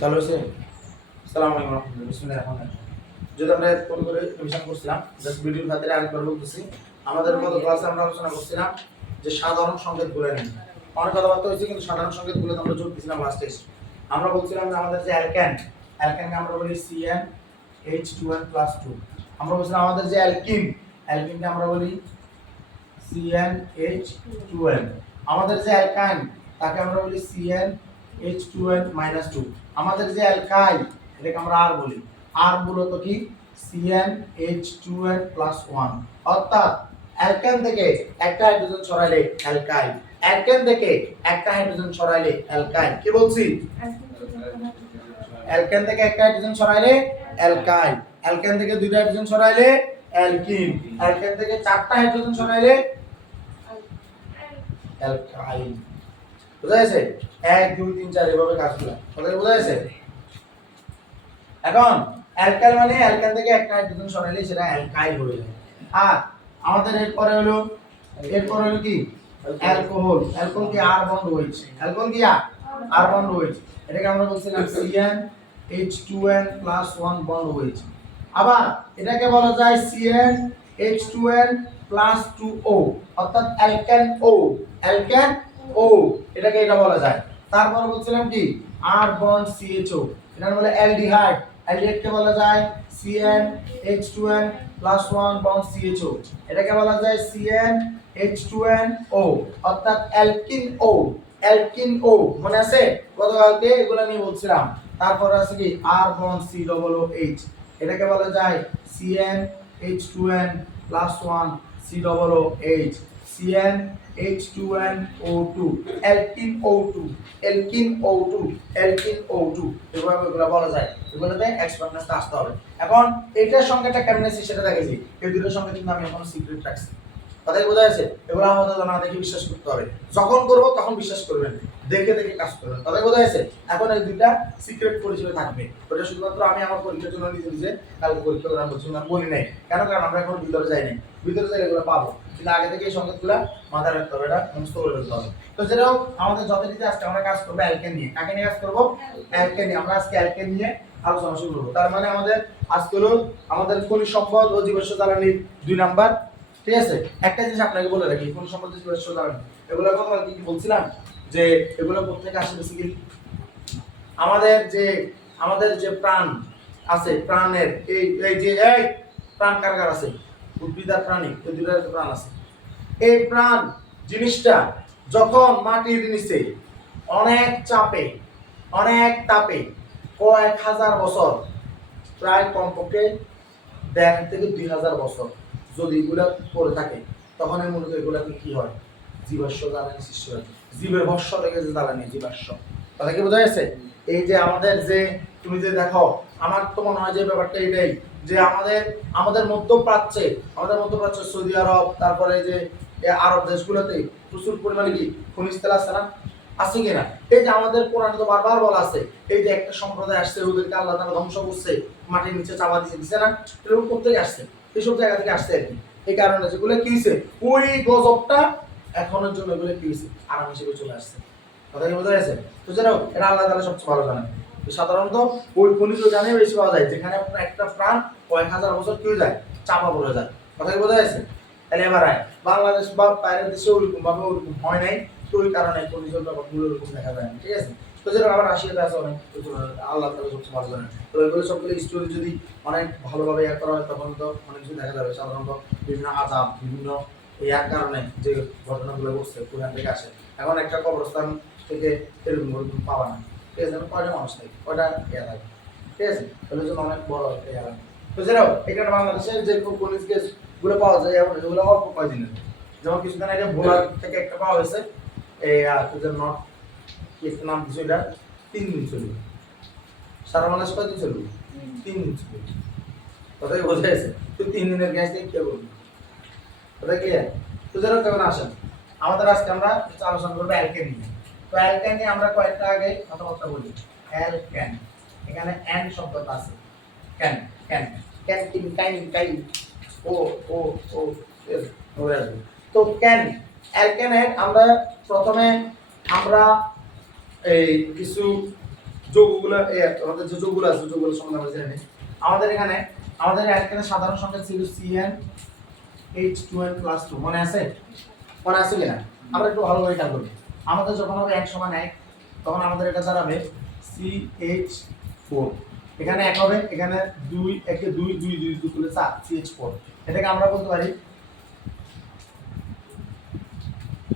চালু হয়েছে? সালাম আলাইকুম রহমতুল্লাহ, বিসমিল্লাহির রহমানির যদি আমরা ফোন করে রিভিশন করছিলাম জাস্ট ভিডিওর খাতিরে আরেকবার বলতেছি, আমাদের গত ক্লাসে আমরা আলোচনা করছিলাম যে সাধারণ সংকেতগুলো নিয়ে। অনেক কথাবার্তা হয়েছে, কিন্তু সাধারণ সংকেতগুলো আমরা যোগ দিয়েছিলাম লাস্ট টেস্ট আমরা বলছিলাম যে আমাদের যে অ্যালকেন অ্যালকেনকে আমরা বলি C n H two n plus two আমরা বলছিলাম আমাদের যে অ্যালকিন অ্যালকিনকে আমরা বলি সিএন এইচ টু এন আমাদের যে অ্যালকাইন তাকে আমরা বলি C n H two n minus two আমাদের যে অ্যালকাইল এটাকে আমরা আর বলি। আর মূলত কি? C n H two n plus one অর্থাৎ অ্যালকেন থেকে একটা হাইড্রোজেন ছড়াইলে অ্যালকাইল অ্যালকেন থেকে একটা হাইড্রোজেন ছড়াইলে অ্যালকাইল কি বলছি? অ্যালকেন থেকে একটা হাইড্রোজেন ছড়াইলে অ্যালকাইল অ্যালকেন থেকে দুইটা হাইড্রোজেন ছড়াইলে অ্যালকিন অ্যালকেন থেকে চারটা হাইড্রোজেন ছড়াইলে অ্যালকাইল বুঝা গেছে? এক, দুই, তিন, চার, এভাবে কাজগুলো কথাটা বোঝা গেছে? এখন, অ্যালকাইল মানে অ্যালকাইল থেকে একটা হাইড্রোজেন সরাইলে সেটা অ্যালকাইল হয়ে যায়। আর আমাদের এরপরে হলো, এরপর হলো কি? অ্যালকোহল। অ্যালকোহল কি আর বন্ড হয়েছে? অ্যালকোহল কি আর? বন্ড হয়েছে। এটাকে আমরা বলছিলাম C n H two n plus one bond হয়েছে। আবার এটাকে বলা যায় C n H two n plus two O অর্থাৎ অ্যালকেন ও অ্যালকেন ও, এটাকে এটা বলা যায়। তারপর বলছিলাম কি? আর বন্ড সিএইচও এটা বলে অ্যালডিহাইড। অ্যালডিহাইডকে বলা যায় C n H two n plus one bond CHO এটাকে বলা যায় C n H two n O অর্থাৎ অ্যালকিন ও অ্যালকিন ও মনে আছে? গতকালকে এগুলো নিয়ে বলছিলাম। তারপর আছে কি? আর bond C double O H এটাকে বলা যায় C n H two n plus one C double O H C n H two n O two alkene O two alkene O two alkene O two এগুলো বলা যায়। এগুলোতে এক্সপার্টনেসটা আসতে হবে। এখন এইটার সংখ্যাটা কেমন আছে সেটা দেখেছি এই দুটোর সঙ্গে কিন্তু আমি এখনও সিক্রেট রাখছি। কথাই বোঝা যাচ্ছে? এগুলো আমাদের জানা দেখে বিশ্বাস করতে হবে। যখন করব তখন বিশ্বাস করবেন। দেখে দেখে কাজ করবেন। কথাই বোঝা যাচ্ছে? এখন এই দুইটা সিক্রেট পরিচয় থাকবে। ওটা শুধুমাত্র আমি আমার পরীক্ষার জন্য নিজে নিজে কালকে পরীক্ষা করার বলছি, না, বলি নাই। কেন? কারণ আমরা এখন ভিতরে যাই নাই। ভিতরে যাই এগুলো পাবো। কিন্তু আগে থেকে এই সংকেতগুলো মাথায় রাখতে হবে, এটা মুখস্থ করে ফেলতে হবে। তো যেটা আমাদের যথারীতি আজকে আমরা কাজ করব অ্যালকেন নিয়ে। কাকে নিয়ে কাজ করব? অ্যালকেন নিয়ে। আমরা আজকে অ্যালকেন নিয়ে আলোচনা শুরু করব। তার মানে আমাদের আজকে হলো আমাদের খনিজ সম্পদ ও জীবাশ্ম জ্বালানি দুই নাম্বার। ঠিক আছে? একটা জিনিস আপনাকে বলে রাখি, খনিজ সম্পদ ও জীবাশ্ম জ্বালানি। এগুলোর কথা কি বলছিলাম? যে এগুলো কোথেকে আসে বেসিক্যালি আমাদের যে আমাদের যে প্রাণ আছে, প্রাণের, এই এই যে, এই প্রাণ কার কার আছে? উদ্ভিদ আর প্রাণী এই তো প্রাণ আছে। এই প্রাণ জিনিসটা যখন মাটির নিচে অনেক চাপে, অনেক তাপে কয়েক হাজার বছর, প্রায় কমপক্ষে দেড় থেকে দুই হাজার বছর যদি এগুলা পড়ে থাকে, তখন এর মূলত এগুলাকে কি হয়? জীবাশ্ম জ্বালানি সৃষ্টি হয়। জীবের ভস্য থেকে যে জ্বালানি, জীবাশ্ম। কি বোঝা যাচ্ছে এই যে আমাদের যে, তুমি যে দেখো, আমার তো মনে হয় যে ব্যাপারটা এটাই। যে আমাদের আমাদের মধ্যপ্রাচ্যে, আমাদের মধ্যপ্রাচ্য সৌদি আরব, তারপরে যে আরব দেশগুলোতে প্রচুর পরিমাণে কি খনিজ তেল আছে না? আছে কিনা? এই যে আমাদের কোরআনে তো বারবার বলা আছে, এই যে একটা সম্প্রদায় আসছে, ওদেরকে আল্লাহ তাআলা ধ্বংস করছে, মাটির নিচে চাপা দিচ্ছে দিছে না? এরকম কোথেকে আসছে, এইসব জায়গা থেকে আসছে আর কি। এই কারণে যেগুলো কি হয়েছে ওই গজবটা এখনের জন্য এগুলো কি হয়েছে আরাম হিসেবে চলে আসছে। কথা কি বোঝা গেছে তো যেন এটা আল্লাহ তাআলা সবচেয়ে ভালো জানে সাধারণত ওই খনিজ জানে বেশি পাওয়া যায়, যেখানে একটা প্রাণ কয়েক হাজার বছর কেউ যায়, চাপা পড়ে যায়। কথা বোঝা গেছে? তাহলে এবার আয়। বাংলাদেশ বা বাইরের দেশে ওরকম ভাবে ওরকম হয় নাই, তো ওই কারণে খনিজের ব্যাপারগুলো ওরকম দেখা যায় না, ঠিক আছে? তো যেরকম আবার রাশিয়াতে আছে অনেক আল্লাহ তাআলা সবচেয়ে ভালো জানে তো এগুলো সবগুলো স্টোরি যদি অনেক ভালোভাবে ইয়ে করা হয়, তখন তো অনেক কিছু দেখা যাবে। সাধারণত বিভিন্ন আজাব বিভিন্ন ইয়ার কারণে যে ঘটনাগুলো ঘটছে, কোরআন থেকে আসে। এখন একটা কবরস্থান থেকে এরকম পাবা না ঠিক আছে কয়টা মানুষ থাকে? কয়টা ইয়া থাকে? ঠিক আছে তাহলে জন্য অনেক বড় একটা ইয়া লাগে তো যেরকম এখানে বাংলাদেশের যে খনিজ গ্যাসগুলো পাওয়া যায় এগুলো অল্প কয়দিনের। যেমন কিছুদিন আগে ভোলার থেকে একটা পাওয়া হয়েছে এই তোদের নট কি একটা নাম দিচ্ছে এটা তিন দিন চলবে। সারা বাংলাদেশ কয়দিন চলবে? তিন দিন। চলবে। কথাই বোঝা গেছে। তুই তিন দিনের গ্যাস দিয়ে কে করবি কথা ক্লিয়ার তো যারা কেমন আসেন। আমাদের আজকে আমরা কিছু আলোচনা করব অ্যালকেন নিয়ে। তো অ্যালকেন নিয়ে আমরা কয়েকটা আগে কথাবার্তা বলি। অ্যালকেন এখানে অ্যান শব্দটা আছে। ক্যান ক্যান ক্যান কিন কাইন কাই ও ও ও ধরে তো ক্যান অ্যালকেনের আমরা প্রথমে আমরা এই কিছু যৌগগুলো আমাদের যে যৌগগুলো আছে যৌগগুলো সম্বন্ধে আমরা জেনে আমাদের এখানে আমাদের এখানে সাধারণ সংখ্যা ছিল C n H two n plus two মনে আছে? মনে আছে কিনা? আমরা একটু ভালো করে খেয়াল করি। আমাদের যখন হবে এক সমান এক তখন আমাদের এটা দাঁড়াবে সি এইচ ফোর এখানে এক হবে, এখানে দুই, একে দুই দুই দুই দুই তুলে চার সি এইচ ফোর এটাকে আমরা বলতে পারি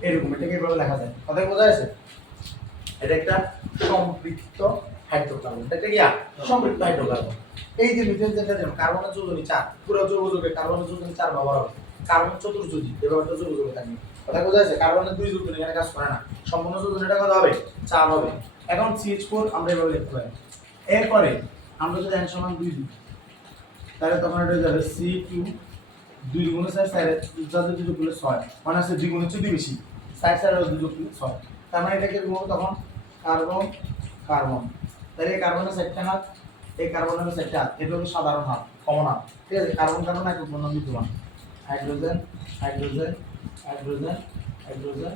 এরকম, এটাকে এভাবে লেখা যায়। কথা বোঝা যাচ্ছে এটা একটা সম্পৃক্ত হাইড্রোকার্বন। এটা কি? সম্পৃক্ত হাইড্রোকার্বন। এই যে মিথেন যেটা যেমন, কার্বনের যোজনী চার পুরো যৌগ যোগে কার্বনের যোজনী চার ব্যবহার হবে। কার্বন চতুর্যোজি এ ব্যাপারটা যৌগ যোগে থাকবে কথা বোঝা যাচ্ছে? কার্বনের দুই যোজনী এখানে কাজ করে না। সম্পূর্ণ যোজনীটা কত হবে চার হবে। এখন সিএইচ ফোর আমরা এভাবে লিখতে পারি। এরপরে আমরা যদি এন সমান দুই দিই, তাহলে তখন এটা যাবে সি টু দুই গুণে চার চার যাদের দুই যোগ ছয়। মানে হচ্ছে দুই গুণ হচ্ছে দুই বেশি। চার চার আর দুই যোগ ছয়। তার মানে এটাকে গুণ তখন? কার্বন কার্বন তাহলে এই কার্বনের চারটে হাত এই কার্বনের চারটে হাত এটা হলো সাধারণ হাত কমন হাত ঠিক আছে? কার্বন কার্বন এক বন্ধন বিদ্যমান। Hydrogen hydrogen hydrogen hydrogen.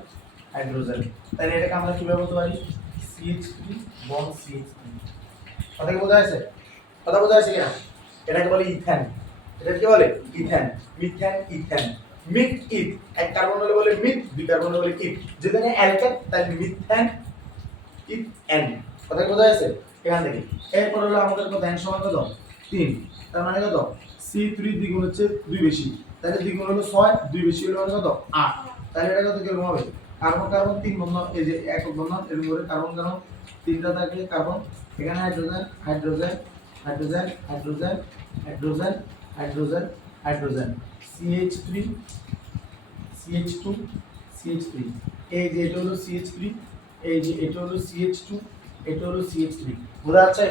Hydrogen. তাহলে এটাকে আমরা কীভাবে বলতে পারি? সিএইচ থ্রি বন সিএইচ কথা কি বোঝা যাচ্ছে? কথা বোঝা যাচ্ছে কিনা? এটাকে বলে ইথেন। এটা কি বলে? Ethane. Methane, ethane. Meth, eth. এক কার্বন হলে বলে মিথ, দুই কার্বন হলে বলে ইথ। যেখানে অ্যালকেন তাই মিথেন, ইথ, এন। কথা কি বোঝা যাচ্ছে? এখান থেকে। এরপর হলো আমাদের কত এন সমান কত? তিন। তার মানে কত? সি থ্রি দ্বিগুণ হচ্ছে দুই বেশি। তাহলে দ্বিগুণ হলো ছয়, দুই বেশি হলো কত? আট। তাহলে এটা কত কীরকম হবে? কার্বন কার্বন তিন বন্ধন এই যে এক বন্ধন এরকম করে কার্বন কার্বন তিনটা থাকে কার্বন, এখানে hydrogen hydrogen hydrogen hydrogen hydrogen hydrogen hydrogen. CH three CH two CH three এই যে এটা হলো সিএইচ থ্রি এই যে এটা হলো সিএইচ টু এটা হলো সিএইচ থ্রি বোঝা যাচ্ছে?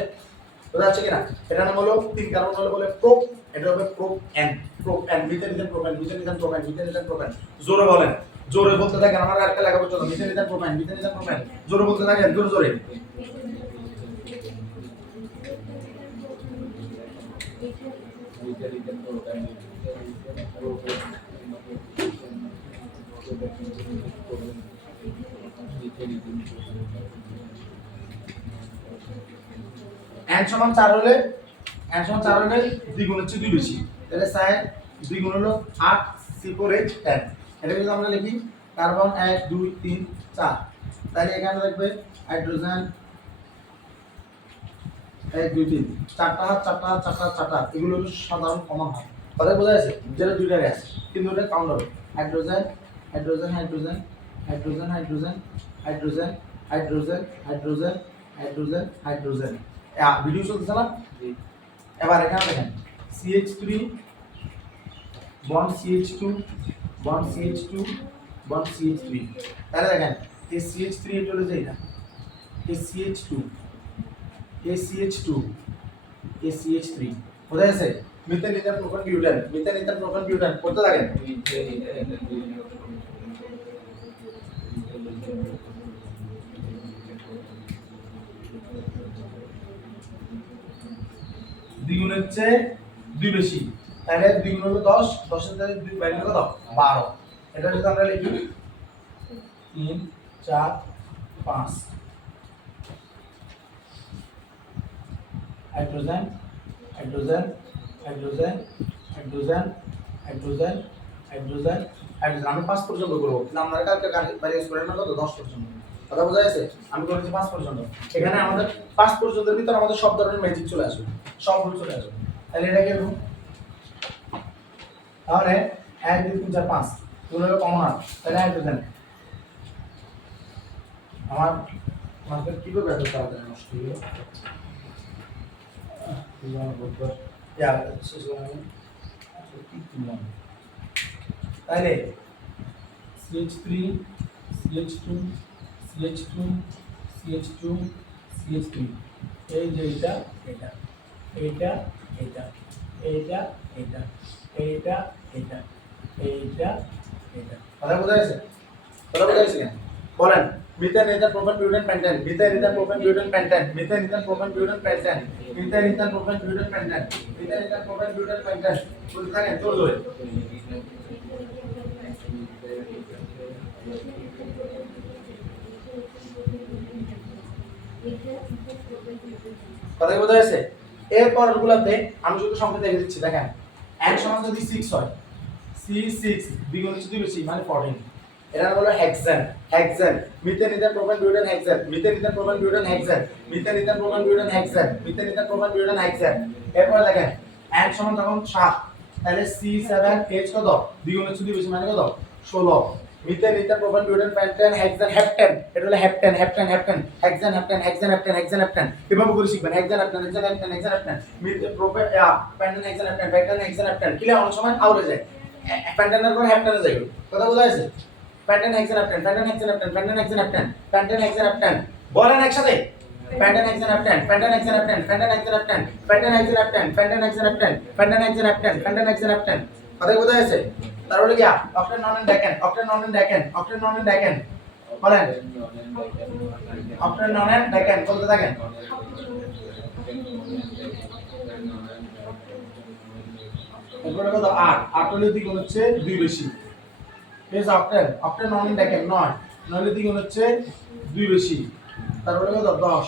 বোঝা যাচ্ছে কিনা? এটা নাম হলো তিন কার্বন হলো বলে প্রোপ। এটা হবে প্রোপ এন্ড প্রোপ এন্ড নিতে নিতেন প্রোপ এন্ড নিতে নিতেন প্রোপ এন্ড নিতে নিতেন প্রোপ এন্ড জোরে বলেন। জোরে বলতে থাকেন, আমার আরেকটা লাগাবো চলো নিতে নিতেন প্রোপ এন্ড নিতে নিতেন প্রোপ এন্ড জোরে বলতে থাকেন, জোরে জোরে। এন্ড সমান চার হলে এন সমান চার হলে দ্বিগুণ হচ্ছে দুই বেশি। তাহলে সাইড দ্বিগুণ হলো আট, সি ফোর এইচ টেন এটা যদি আমরা লিখি কার্বন এক, দুই, তিন, চার। তাহলে এখানে থাকবে হাইড্রোজেন এক, দুই, তিন। চারটা হাত চারটা হাত চারটা হাত চারটা হাত, এগুলো সাধারণ কমন হাত। কথা বোঝা যাচ্ছে যেটা দুইটা গ্যাস, কিন্তু ওটা কাউন্ট হবে। Hydrogen hydrogen hydrogen hydrogen hydrogen hydrogen hydrogen hydrogen hydrogen hydrogen. Video চলতেছে না? এবার এখানে দেখেন CH three bond CH two bond CH two bond CH three তাহলে দেখেন, এই সিএইচ থ্রি এটা হলো যে এটা, এই সিএইচ টু এই সিএইচ টু এই সিএইচ থ্রি বোঝা গেছে? Methane ethane propane butane methane ethane propane butane করতে থাকেন। হচ্ছে দুই বেশি। তাহলে দ্বিগুণ হলো দশ, দশের থেকে দুই বাইরে কত? বারো। এটা যদি আমরা লিখি, তিন, চার, পাঁচ। Hydrogen hydrogen hydrogen hydrogen hydrogen hydrogen hydrogen. আমি পাঁচ পর্যন্ত করব কিন্তু আমরা কালকে বাইরে স্টুডেন্ট কত? দশ পর্যন্ত। কথা বোঝা যাচ্ছে আমি করেছি পাঁচ পর্যন্ত। এখানে আমাদের পাঁচ পর্যন্তের ভিতর আমাদের সব ধরনের ম্যাজিক চলে আসবে। সব রুল চলে আসবে। তাহলে এটা কেমন তাহলে এক, দুই, তিন, চার, পাঁচ। এগুলো হলো হাত তাহলে হাইড্রোজেন আমার মার্কেট কি করবে এত তাড়াতাড়ি? নষ্ট হয়ে করে? তাহলে CH three CH two CH two CH two CH three এই যে এটা এটা এইটা এটা এইটা এটা এইটা এটা এইটা এটা কথা বোঝা গেছে কথা বোঝা গেছে কেন বলেন methane ethane propane butane pentane methane ethane propane butane pentane methane ethane propane butane pentane methane ethane propane butane pentane methane ethane propane butane pentane বলতে থাকেন তোর কথা বোঝা গেছে? এরপর গুলাতে আমি শুধু সংখ্যা দেখে দিচ্ছি, দেখেন। এক সমান যদি সিক্স হয় সি সিক্স দ্বিগুণ দুই বেশি মানে ফোরটিন এটা হলো hexane hexane methane, ethane, propane butane hexane methane, ethane, propane butane hexane methane, ethane, propane butane hexane methane, ethane, propane butane hexane এরপর দেখেন, এক সমান তখন সাত। তাহলে সি সেভেন এইচ কত? দ্বিগুণ দুই বেশি মানে কত? ষোলো। Methane ethane propane butane pentane hexane heptane এটা হলো heptane heptane heptane hexane heptane hexane heptane hexane heptane এভাবে করে শিখবেন hexane heptane hexane heptane hexane heptane methane propane yeah pentane hexane heptane pentane hexane heptane কিলে অনেক সময় আউরে যায় প্যান্টেনের পর হেপটেনে যায় কথা বোঝা যাচ্ছে pentane hexane heptane pentane hexane heptane pentane hexane heptane pentane hexane heptane বলেন একসাথে pentane hexane heptane pentane hexane heptane pentane hexane heptane pentane hexane heptane pentane hexane heptane pentane hexane heptane pentane কথা বোঝা যাচ্ছে তারপরে কি octane nonane decane octane nonane decane octane nonane decane বলেন। Octane non and decane বলতে থাকেন। এরপরে কত? আট। আট হলে দ্বিগুণ হচ্ছে দুই বেশি। আছে অক্টেন অক্টেন নন ডেকেন নয়। নইলে দ্বিগুণ হচ্ছে দুই বেশি। তারপরে কত? দশ।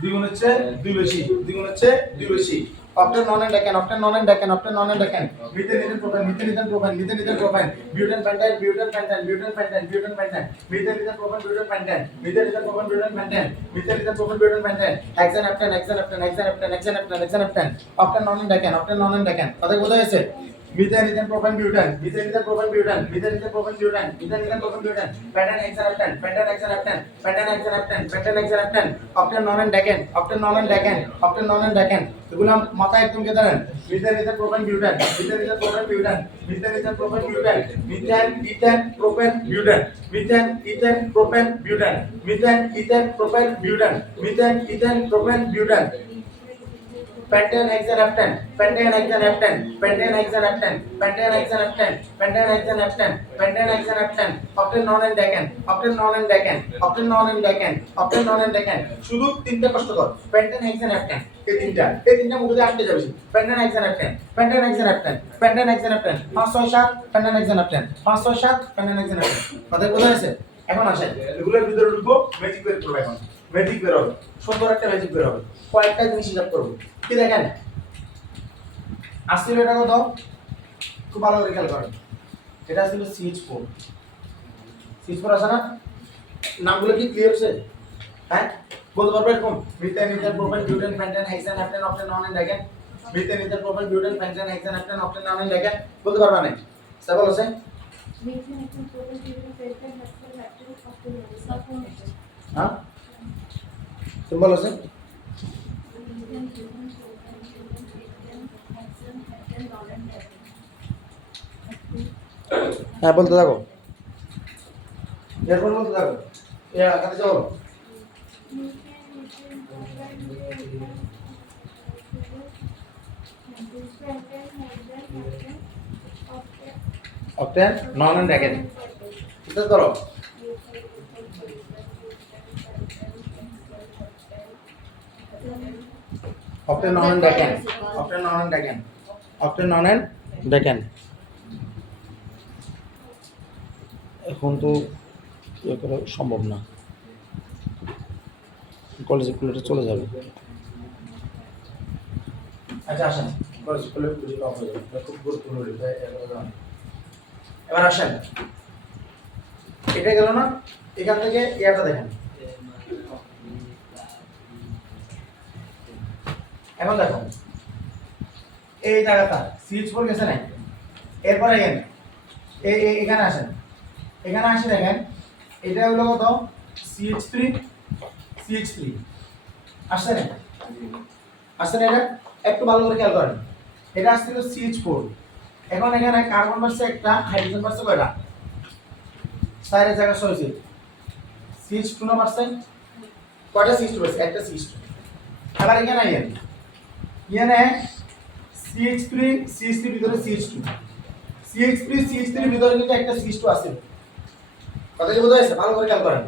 দ্বিগুণ হচ্ছে দুই বেশি। দ্বিগুণ হচ্ছে দুই বেশি। Octane nonane decane octane nonane decane octane nonane decane methane ethane propyne methane ethane propyne methane ethane propyne butane pentyne butane pentyne butane pentyne butane pentyne methane ethane propyne butane pentyne methane ethane propyne butane pentyne methane ethane propyne butane pentyne hexane heptane hexane heptane hexane heptane hexane heptane hexane heptane octane nonane decane octane nonane decane কথা বোঝা গেছে methane ethane propane butane methane ethane propane butane methane ethane propane butane methane ethane propane butane hexane heptane pentyne hexane heptane pentyne hexane heptane octane nonane decane octane nonane decane octane nonane decane এগুলো মাথায় একদম কে জানেন methane ethane propane butane methane ethane propane butane methane ethane propane butane methane ethane propane butane methane ethane propane butane methane ethane propane butane methane ethane propane butane pentane hexanaptane pentane hexanaptane pentane hexanaptane pentane hexanaptane pentane hexanaptane pentane hexanaptane octane non and decan octane non and decan octane non and decan octane non and decan শুধু তিনটা কষ্ট কর pentane hexanaptane এই তিনটা এই তিনটা মুখে আটকে যাবে pentane hexanaptane pentane hexanaptane pentane hexanaptane 5 6 7 pentane hexanaptane 5 6 7 pentane hexanaptane কথা বোঝা গেছে এখন আসেন এগুলোর ভিতরে ঢুকবো ম্যাজিক বের করব এখন ম্যাজিক বের হবে। সুন্দর একটা ম্যাজিক বের হবে। কয়েকটা জিনিস হিসাব করব। কি দেখেন? আসছিল এটা কত খুব ভালো করে খেয়াল করেন। এটা ছিল সিএইচ ফোর সিএইচ ফোর আছে না? নামগুলো কি ক্লিয়ার হচ্ছে হ্যাঁ? বলতে পারব এরকম? Methane ethane propane butane pentane hexane heptane octane nonane decane methane ethane propane butane pentane hexane heptane octane nonane decane বলতে পারবা না স্যার আছে? হ্যাঁ? তুমি বলো হ্যাঁ বলতে থাকো। এরপর বলতে থাকো। কাছে যাও। অক্টেন নন এন্ড ডেকেন করো। Octane nonane decane octane nonane decane octane nonane decane এখন তো ইয়ে করা সম্ভব না। কলেজে খুলে চলে যাবে। আচ্ছা আসেন। কলেজ খুলে অফ হয়ে যাবে। খুব গুরুত্বপূর্ণ এবার- এবার আসেন। এটা গেল না? এখান থেকে ইয়াটা দেখেন। এখন দেখো। এই জায়গাটা সিএইচ ফোর গেছে না এরপরে এখানে এখানে আসেন। এখানে আসে দেখেন, এটা হলো কত? সিএইচ থ্রি সিএইচ থ্রি আসছে না? আসছে না এটা? একটু ভালো করে খেয়াল করেন। এটা আসছিল সিএইচ ফোর এখন এখানে কার্বন বাড়ছে একটা হাইড্রোজেন বাড়ছে কয়টা? চারের জায়গা সয়েছে সিএইচ টু না বাড়ছে কয়টা সিএইচ টু বাড়ছে একটা সিএইচ টু এবার এখানে আইয়েন। এখানে সিএইচ থ্রি সিএইচ থ্রি ভিতরে CH two CH three CH three ভিতরে কিন্তু একটা সিএইচ টু আছে। কথা কি বোঝা যাচ্ছে? ভালো করে খেয়াল করেন।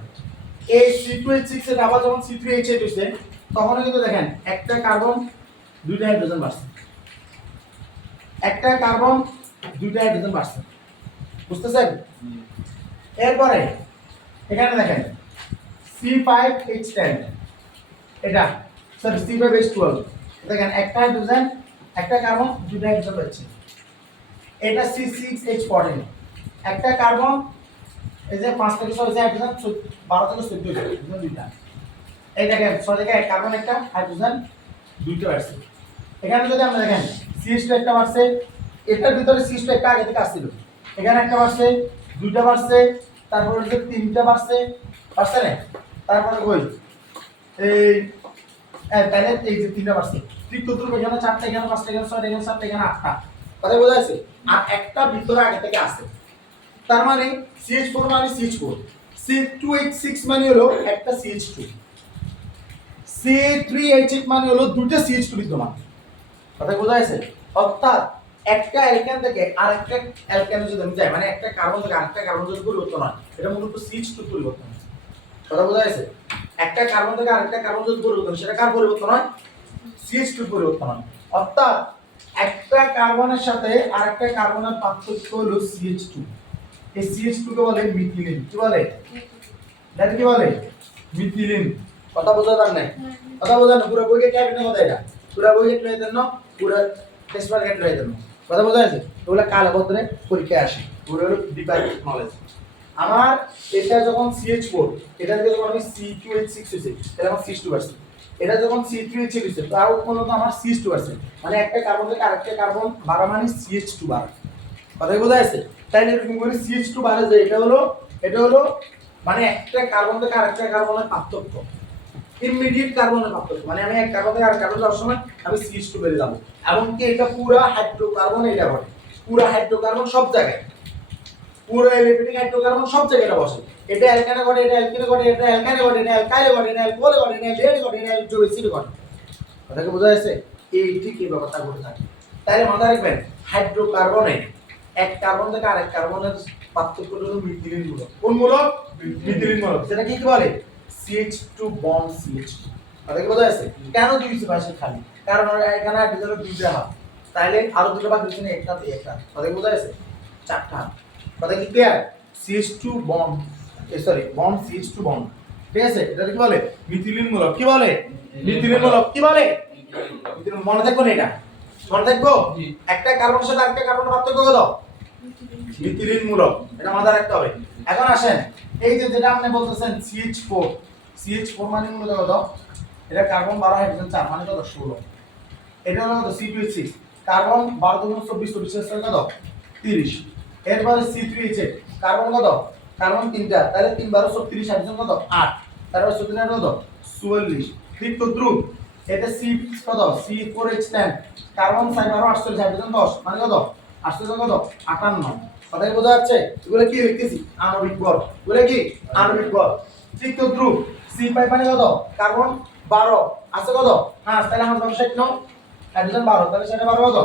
এই সি টু এইচ সিক্স এর আবার যখন সি থ্রি এইচ এইট হচ্ছে তখন কিন্তু দেখেন একটা কার্বন দুইটা হাইড্রোজেন বাড়ছে। একটা কার্বন দুইটা হাইড্রোজেন বাড়ছে। বুঝতেছেন? এরপরে, এখানে দেখেন সি ফাইভ এইচ টেন এটা sorry C by base twelve দেখেন, একটা হাইড্রোজেন একটা কার্বন দুটো হাইড্রোজেন পাচ্ছি এটা সি সিক্স এইচ ফোরটিন একটা কার্বন, এই যে পাঁচ থেকে ছয় হাইড্রোজেন বারো থেকে চোদ্দ দুইটা। এই দেখেন, ছয় থেকে এক কার্বন একটা, হাইড্রোজেন দুইটা বাড়ছে এখানে যদি আমরা দেখেন সিএস টু একটা বাড়ছে, এটার ভিতরে সিএস টু একটা আগে থেকে আসছিল। এখানে একটা বাড়ছে, দুইটা বাড়ছে, তারপরে হচ্ছে তিনটা বাড়ছে বাড়ছে না? তারপরে কই? এই তাহলে এই যে তিনটা পাঁচটা, এখানে ছয়টা, এখানে সাতটা আটটা। কথা বোঝা যাচ্ছে? আর একটা ভিতরে আগে থেকে আসে তার মানে সিএইচ ফোর মানে CH four C two H six মানে হলো একটা CH two C three H eight মানে হলো দুটো সিএইচ টু বিদ্যমান। কথা বোঝা যাচ্ছে? অর্থাৎ একটা অ্যালকেন থেকে আরেকটা অ্যালকেনে যদি আমি যাই মানে একটা কার্বন থেকে আরেকটা কার্বন যদি পরিবর্তন হয়, এটা মূলত সিএইচ টু পরিবর্তন। কথা বোঝা যাচ্ছে একটা কার্বন থেকে আরেকটা কার্বন যদি পরিবর্তন সেটা কার পরিবর্তন হয়? সিএইচ টু পরিবর্তন হয়। অর্থাৎ একটা কার্বনের সাথে আরেকটা কার্বনের পার্থক্য টু এই টু কে বলে মিথিলিন কি বলে? এটা কি বলে? মিথিলিন কথা বোঝা যান নাই? কথা বোঝা না পুরো বইকে ক্যাবিনে কথা এটা। পুরো বইকে দেন না, পুরো টেস্ট দেন কথা বোঝা যাচ্ছে এগুলো কাল বদলে পরীক্ষায় আসে। পুরো হলো ডিপার নলেজ আমার এটা যখন সিএইচ ফোর এটা থেকে যখন আমি সি টু এইচ সিক্স হয়েছে, তাহলে আমার সিক্স টু পার্সেন্ট এটা যখন সি থ্রি এইচ হয়েছে তাও মূলত আমার সিএইচ টু পার্সেন্ট মানে একটা কার্বন থেকে আরেকটা কার্বন বাড়া মানে সিএইচ টু বাড়া। কথা বোঝা যাচ্ছে? তাইলে এরকম করে সিএইচ টু বাড়ে যে এটা হলো এটা হলো মানে একটা কার্বন থেকে আরেকটা কার্বনের পার্থক্য। ইমিডিয়েট কার্বনের পার্থক্য। মানে আমি এক কার্বন থেকে আরেক কার্বন যাওয়ার সময় আমি সিএইচ টু বেড়ে যাব। এমনকি এটা পুরো হাইড্রোকার্বন এটা বলে পুরো হাইড্রোকার্বন সব জায়গায়। পুরো এলিফেটিক হাইড্রোকার্বন সব জায়গায় বসে। এটা অ্যালকানে ঘটে এটা অ্যালকিনে ঘটে এটা অ্যালকানে ঘটে এটা অ্যালকাইলে ঘটে এটা অ্যালকোহলে ঘটে এটা অ্যালডিহাইডে ঘটে এটা অ্যালজোবেসিডে ঘটে কথাকে বোঝা যাচ্ছে? এই ঠিক এই ব্যাপারটা ঘটে থাকে। তাহলে মাথায় রাখবেন হাইড্রোকার্বনে এক কার্বন থেকে আরেক কার্বনের পার্থক্য হলো মিথিলিন মূলক। কোন মূলক? মিথিলিন মূলক। সেটা কি কি বলে? CH2 বন্ড CH2 কথাকে বোঝা যাচ্ছে? কেন দুইশো পাশে খালি? কারণ এখানে হাইড্রোজেনের দুইটা হাত তাইলে আরও দুটো বাকি দিনে একটা একটা কথাকে বোঝা যাচ্ছে? চারটা হাত কথা কি clear CH2 bond sorry bond CH2 bond ঠিক আছে? এটা কি বলে? মিথিলিন মূলক কি বলে? মিথিলিন মূলক কি বলে? মিথিলিন মনে থাকব না এটা? মনে থাকব? একটা কার্বনের সাথে আরেকটা কার্বনের পার্থক্য কত? মিথিলিন মূলক এটা মাথায় রাখতে হবে। এখন আসেন। এই যে যেটা আপনি বলতেছেন CH4 CH4 মানে মূলত কত? এটা কার্বন 12 হাইড্রোজেন 4 মানে কত? 16 এটা হলো কত? C2H6 কার্বন 12 দুগুণ 24 24 এর কত? 30 এরপরে C3H8 কার্বন কত? কার্বন তিনটা। তাহলে 3 12 36 হাইড্রোজেন কত? 8 তারপর 17 কত? 44 ঠিক তো দ্রুপ এটা C কত C4H10 কার্বন 5 12 48 হাইড্রোজেন 10 মানে কত? 48 কত? 58 কথাই বোঝা যাচ্ছে? এগুলো কি লিখতেছি আণবিক বল। এগুলো কি? আণবিক বল। ঠিক তো দ্রুপ সি পাই মানে কত? কার্বন 12 আছে কত? হ্যাঁ তাহলে আমার 60 নাও হাইড্রোজেন 12 তাহলে সেটা 12 কত?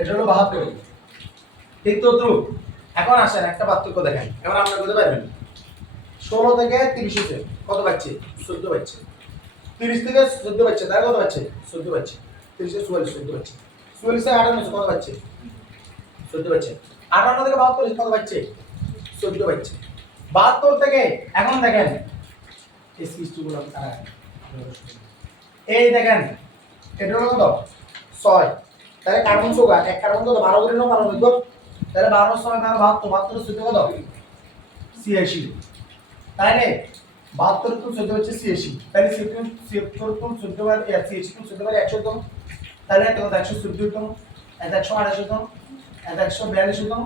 এটা হলো 72 ঠিক তো দ্রুপ এখন আসেন, একটা পার্থক্য দেখেন এবার আমরা বুঝতে পারবেন। 16 থেকে 30 হচ্ছে। কত পাচ্ছে? 14 পাচ্ছে। 30 থেকে 14 পাচ্ছে। তাহলে কত পাচ্ছে? 14 পাচ্ছে। 30 থেকে 44 14 পাচ্ছে। 44 থেকে 58 কত পাচ্ছে? 14 পাচ্ছে। 58 থেকে 72 কত পাচ্ছে? 14 পাচ্ছে। 72 থেকে, এখন দেখেন। এই তারা দেখেন, এটা হলো কত? 6 তাহলে কার্বন সোগা এক কার্বন কত? 12 করে নাও 12 লিখব তাহলে 12 সময় 72 72 14 কত? 86 তাইলে বাহাত্তর কোন চোদ্দ হচ্ছে ছিয়াশি। তাহলে ছিয়াত্তর কোন চোদ্দ বার ছিয়াশি কোন চোদ্দ বার একশো তম তাহলে একটা কথা একশো চোদ্দ তম এটা একশো আড়াইশো তম এটা একশো বিয়াল্লিশ তম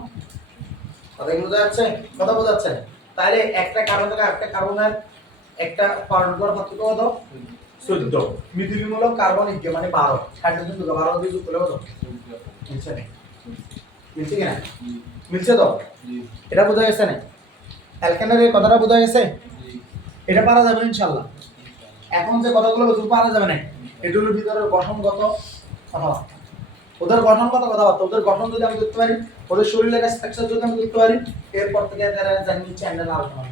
কথা কি বোঝা যাচ্ছে? কথা বোঝা যাচ্ছে? তাহলে একটা কার্বন থেকে আরেকটা কার্বনের একটা পারস্পরিক পার্থক্য কত চোদ্দ। মিথিলিনমূলক কার্বন মানে বারো। হাইড্রোজেন দুটো বারো দিয়ে যোগ করলে কত? মিলছে কিনা মিলছে তো? এটা বোঝা গেছে না অ্যালকেনের এই কথাটা বোঝা গেছে? এটা পারা যাবে ইনশাল্লাহ এখন যে কথাগুলো বলছি পারা যাবে না এগুলোর ভিতরে গঠনগত কথাবার্তা। ওদের গঠনগত কথাবার্তা, ওদের গঠন যদি আমি দেখতে পারি, ওদের শরীরের স্ট্রাকচার যদি আমি দেখতে পারি, এরপর থেকে তারা জানি চ্যানেল আলোচনা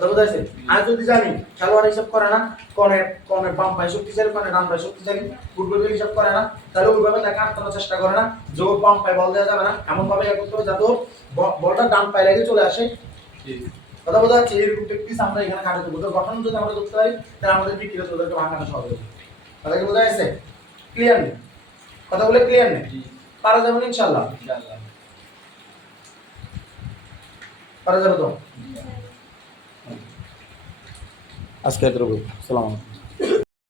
কথা বোঝা যাচ্ছে যদি জানি খেলোয়াড় হিসাব করে না কনে কনে বাম পায়ে শক্তিশালী কনে ডান পায়ে শক্তিশালী ফুটবল হিসাব করে না তাহলে ওইভাবে তাকে আটকানোর চেষ্টা করে না যে ওর বাম পায়ে বল দেওয়া যাবে না এমনভাবে ইয়ে করতে যাতে ওর বলটা ডান পায়ে লাগে চলে আসে। কথা বোঝা যাচ্ছে এইরকম টেকটিস আমরা এখানে কাটাতে ওদের গঠন যদি আমরা করতে পারি তাহলে আমাদের বিক্রি ওদেরকে ভাঙানো সহজ হবে। কথা কি বোঝা যাচ্ছে ক্লিয়ার নেই? কথা বলে ক্লিয়ার নেই? পারা যাবে ইনশাল্লাহ ইনশাল্লাহ পারা যাবে তো? আজকে এত রকম সালাম